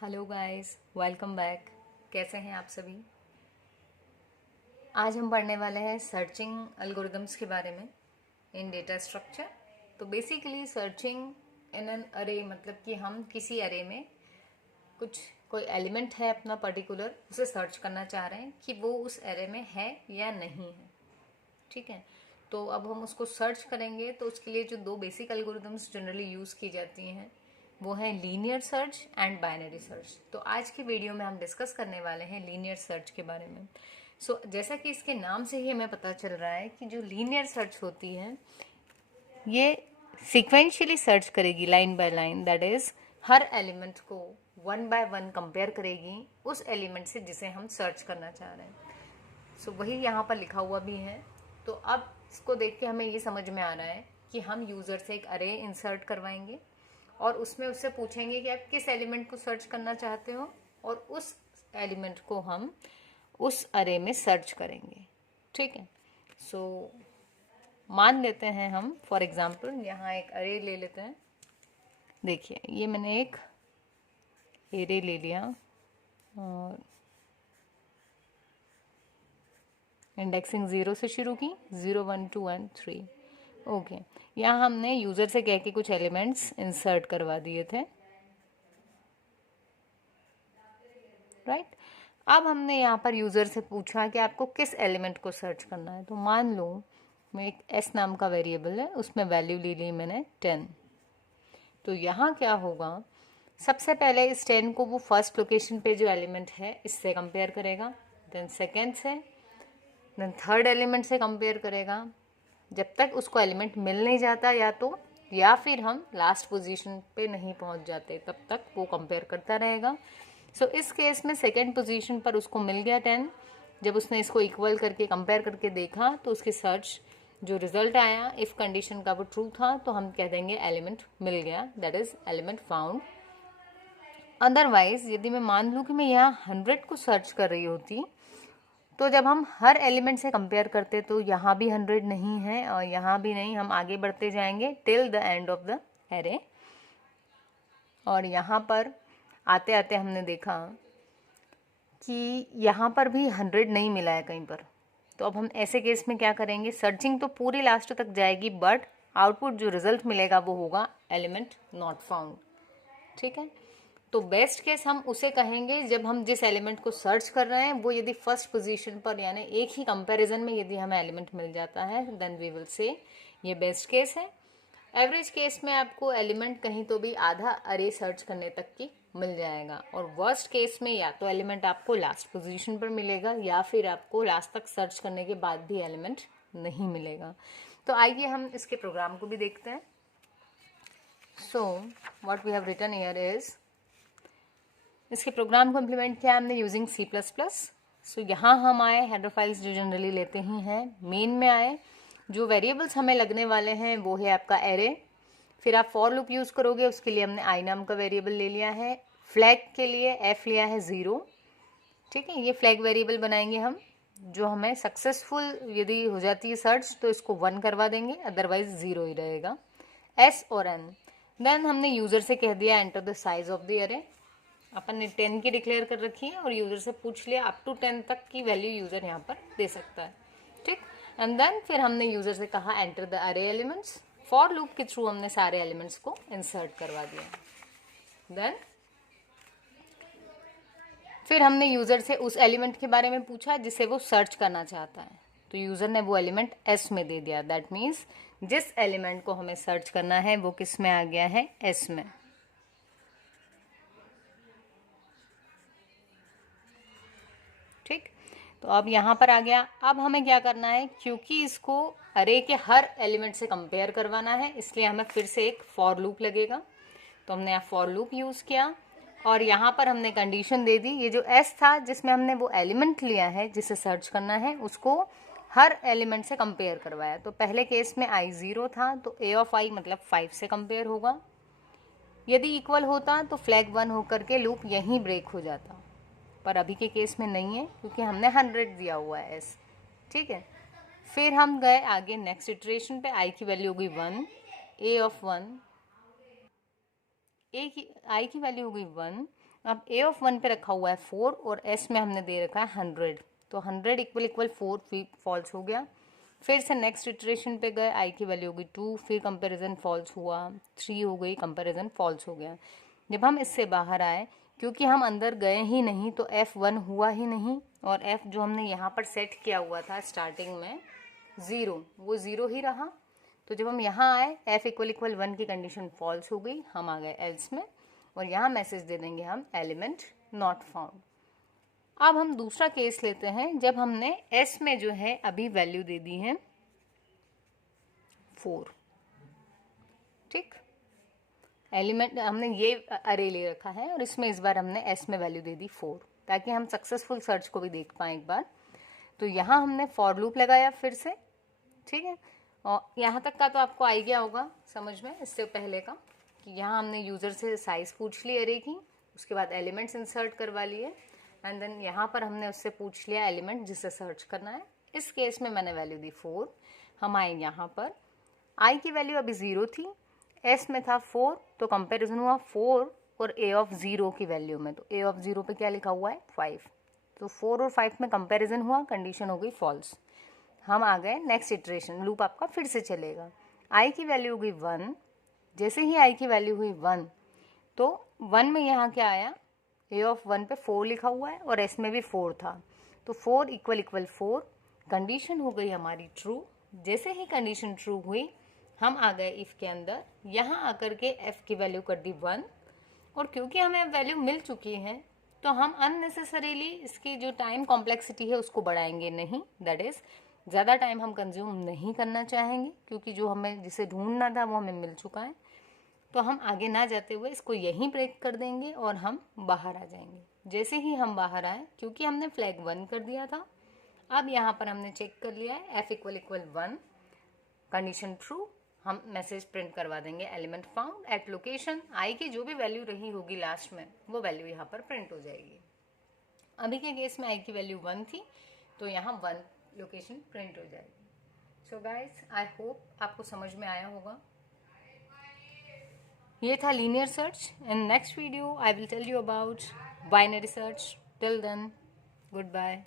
Hello guys, welcome back. कैसे हैं आप सभी। आज हम पढ़ने वाले हैं सर्चिंग एल्गोरिदम्स के बारे में इन डेटा स्ट्रक्चर। तो बेसिकली सर्चिंग इन एन अरे मतलब कि हम किसी अरे में कोई एलिमेंट है अपना पर्टिकुलर, उसे सर्च करना चाह रहे हैं कि वो उस अरे में है या नहीं है। ठीक है, तो अब हम उसको सर्च करेंगे तो उसके लिए जो दो बेसिक एल्गोरिदम्स जनरली यूज़ की जाती हैं वो है linear search and binary search. तो आज की वीडियो में हम डिस्कस करने वाले हैं लीनियर सर्च के बारे में। जैसा कि इसके नाम से ही हमें पता चल रहा है कि जो लीनियर सर्च होती है ये सिक्वेंशियली सर्च करेगी line by line, that is her element को वन बाय वन कंपेयर करेगी उस एलिमेंट से जिसे हम सर्च करना चाह रहे हैं। वही यहाँ पर लिखा हुआ भी है। तो अब इसको देख के हमें ये समझ में आ रहा है कि हम यूज़र से एक अरे इंसर्ट करवाएंगे और उसमें उससे पूछेंगे कि आप किस एलिमेंट को सर्च करना चाहते हो और उस एलिमेंट को हम उस अरे में सर्च करेंगे। ठीक है, मान लेते हैं हम फॉर एग्जांपल यहाँ एक अरे ले लेते हैं। देखिए ये मैंने एक एरे ले लिया और इंडेक्सिंग 0 से शुरू की, 0 1 2 एंड 3। ओके, यहाँ हमने यूज़र से कह के कुछ एलिमेंट्स इंसर्ट करवा दिए थे, राइट। अब हमने यहाँ पर यूज़र से पूछा कि आपको किस एलिमेंट को सर्च करना है। तो मान लो मैं एक एस नाम का वेरिएबल है, उसमें वैल्यू ले ली मैंने 10। तो यहाँ क्या होगा, सबसे पहले इस 10 को वो फर्स्ट लोकेशन पे जो एलिमेंट है इससे कंपेयर करेगा, देन सेकेंड से, देन थर्ड एलिमेंट से कंपेयर करेगा जब तक उसको एलिमेंट मिल नहीं जाता, या फिर हम लास्ट पोजीशन पे नहीं पहुंच जाते तब तक वो कंपेयर करता रहेगा। इस केस में सेकेंड पोजीशन पर उसको मिल गया 10। जब उसने इसको इक्वल करके कंपेयर करके देखा तो उसकी सर्च जो रिजल्ट आया, इफ कंडीशन का वो ट्रू था तो हम कह देंगे एलिमेंट मिल गया, that is element found. Otherwise यदि मैं मान लूँ कि मैं यहाँ 100 को सर्च कर रही होती तो जब हम हर एलिमेंट से कंपेयर करते तो यहाँ भी 100 नहीं है और यहाँ भी नहीं, हम आगे बढ़ते जाएंगे till the end of the array. और यहाँ पर आते आते हमने देखा कि यहाँ पर भी 100 नहीं मिला है कहीं पर। तो अब हम ऐसे केस में क्या करेंगे, सर्चिंग तो पूरी लास्ट तक जाएगी बट आउटपुट जो रिजल्ट मिलेगा वो होगा एलिमेंट नॉट फाउंड। ठीक है, तो बेस्ट केस हम उसे कहेंगे जब हम जिस एलिमेंट को सर्च कर रहे हैं वो यदि फर्स्ट पोजीशन पर यानी एक ही कंपैरिजन में यदि हमें एलिमेंट मिल जाता है देन वी विल से ये बेस्ट केस है। एवरेज केस में आपको एलिमेंट कहीं तो भी आधा अरे सर्च करने तक की मिल जाएगा और वर्स्ट केस में या तो एलिमेंट आपको लास्ट पोजीशन पर मिलेगा या फिर आपको लास्ट तक सर्च करने के बाद भी एलिमेंट नहीं मिलेगा। तो आइए हम इसके प्रोग्राम को भी देखते हैं। What we have written here is, इसके प्रोग्राम को इम्प्लीमेंट किया हमने यूजिंग C++। यहाँ हम आए, हेडर फाइल्स जो जनरली लेते ही हैं, मेन में आए। जो वेरिएबल्स हमें लगने वाले हैं वो है आपका एरे। फिर आप फॉर लूप यूज़ करोगे, उसके लिए हमने आई नाम का वेरिएबल ले लिया है। फ्लैग के लिए एफ लिया है 0। ठीक है, ये फ्लैग वेरिएबल बनाएंगे हम, जो हमें सक्सेसफुल यदि हो जाती है सर्च तो इसको 1 करवा देंगे, अदरवाइज 0 ही रहेगा। एस और एन, देन हमने यूज़र से कह दिया enter the size of the array. अपन ने 10 की डिक्लेयर कर रखी है और यूज़र से पूछ लिया अप टू 10 तक की वैल्यू यूज़र यहाँ पर दे सकता है। ठीक, एंड देन फिर हमने यूज़र से कहा एंटर द अरे एलिमेंट्स। फॉर लूप के थ्रू हमने सारे एलिमेंट्स को इंसर्ट करवा दिया। देन फिर हमने यूज़र से उस एलिमेंट के बारे में पूछा जिसे वो सर्च करना चाहता है, तो यूज़र ने वो एलिमेंट एस में दे दिया। दैट मीन्स जिस एलिमेंट को हमें सर्च करना है वो किस में आ गया है, एस में। ठीक, तो अब यहाँ पर आ गया। अब हमें क्या करना है, क्योंकि इसको अरे के हर एलिमेंट से कंपेयर करवाना है इसलिए हमें फिर से एक फॉर लूप लगेगा। तो हमने यहाँ फॉर लूप यूज़ किया और यहाँ पर हमने कंडीशन दे दी, ये जो एस था जिसमें हमने वो एलिमेंट लिया है जिसे सर्च करना है उसको हर एलिमेंट से कंपेयर करवाया। तो पहले केस में आई 0 था तो ए ऑफ आई मतलब 5 से कंपेयर होगा। यदि इक्वल होता तो फ्लैग 1 होकर के लूप यहीं ब्रेक हो जाता, पर अभी के केस में नहीं है क्योंकि हमने 100 दिया हुआ है एस। ठीक है, फिर हम गए आगे नेक्स्ट इटरेशन पे, आई की वैल्यू हो गई 1, ए ऑफ 1, आई की वैल्यू हो गई 1, अब ए ऑफ 1 पे रखा हुआ है 4 और एस में हमने दे रखा है 100, तो 100 इक्वल इक्वल 4 फॉल्स हो गया। फिर से नेक्स्ट इटरेशन पे गए, आई की वैल्यू होगी 2, फिर कंपैरिजन फॉल्स हुआ, 3 हो गई, कंपैरिजन फॉल्स हो गया। जब हम इससे बाहर आए, क्योंकि हम अंदर गए ही नहीं तो F1 हुआ ही नहीं, और F जो हमने यहाँ पर सेट किया हुआ था स्टार्टिंग में 0, वो 0 ही रहा। तो जब हम यहाँ आए F इक्वल इक्वल 1 की कंडीशन फॉल्स हो गई, हम आ गए एल्स में, और यहाँ मैसेज दे देंगे हम एलिमेंट नॉट फाउंड। अब हम दूसरा केस लेते हैं, जब हमने S में जो है अभी वैल्यू दे दी है 4, ठीक, एलिमेंट हमने ये अरे ले रखा है और इसमें इस बार हमने S में वैल्यू दे दी 4, ताकि हम सक्सेसफुल सर्च को भी देख पाएँ एक बार। तो यहाँ हमने फॉर लूप लगाया फिर से, ठीक है, और यहाँ तक का तो आपको आइडिया होगा समझ में इससे पहले का, कि यहाँ हमने यूज़र से साइज़ पूछ ली अरे की, उसके बाद एलिमेंट्स इंसर्ट करवा लिए, एंड देन यहाँ पर हमने उससे पूछ लिया एलिमेंट जिससे सर्च करना है। इस केस में मैंने वैल्यू दी 4। हम आए यहाँ पर, आई की वैल्यू अभी 0 थी, एस में था 4, तो कंपैरिजन हुआ 4 और ए ऑफ 0 की वैल्यू में, तो ए ऑफ 0 पे क्या लिखा हुआ है 5, तो 4 और 5 में कंपैरिजन हुआ, कंडीशन हो गई फॉल्स। हम आ गए नेक्स्ट इटरेशन, लूप आपका फिर से चलेगा, आई की वैल्यू होगी 1, जैसे ही आई की वैल्यू हुई 1, तो 1 में यहाँ क्या आया, ए ऑफ 1 पे 4 लिखा हुआ है और एस में भी 4 था, तो 4 इक्वल इक्वल 4, कंडीशन हो गई हमारी ट्रू। जैसे ही कंडीशन ट्रू हुई, हम आ गए इफ़ के अंदर, यहाँ आकर के एफ की वैल्यू कर दी 1, और क्योंकि हमें वैल्यू मिल चुकी है तो हम अननेसेसरीली इसकी जो टाइम कॉम्प्लेक्सिटी है उसको बढ़ाएंगे नहीं, दैट इज़ ज़्यादा टाइम हम कंज्यूम नहीं करना चाहेंगे, क्योंकि जो हमें जिसे ढूंढना था वो हमें मिल चुका है। तो हम आगे ना जाते हुए इसको यहीं ब्रेक कर देंगे और हम बाहर आ जाएंगे। जैसे ही हम बाहर आए, क्योंकि हमने फ्लैग 1 कर दिया था, अब यहाँ पर हमने चेक कर लिया है F equal equal 1, condition true, हम मैसेज प्रिंट करवा देंगे एलिमेंट फाउंड एट लोकेशन, आई की जो भी वैल्यू रही होगी लास्ट में वो वैल्यू यहाँ पर प्रिंट हो जाएगी। अभी के केस में आई की वैल्यू 1 थी, तो यहाँ 1 लोकेशन प्रिंट हो जाएगी। सो गाइज, आई होप आपको समझ में आया होगा। ये था linear search. In next video I will tell you about binary search. Till then, good bye.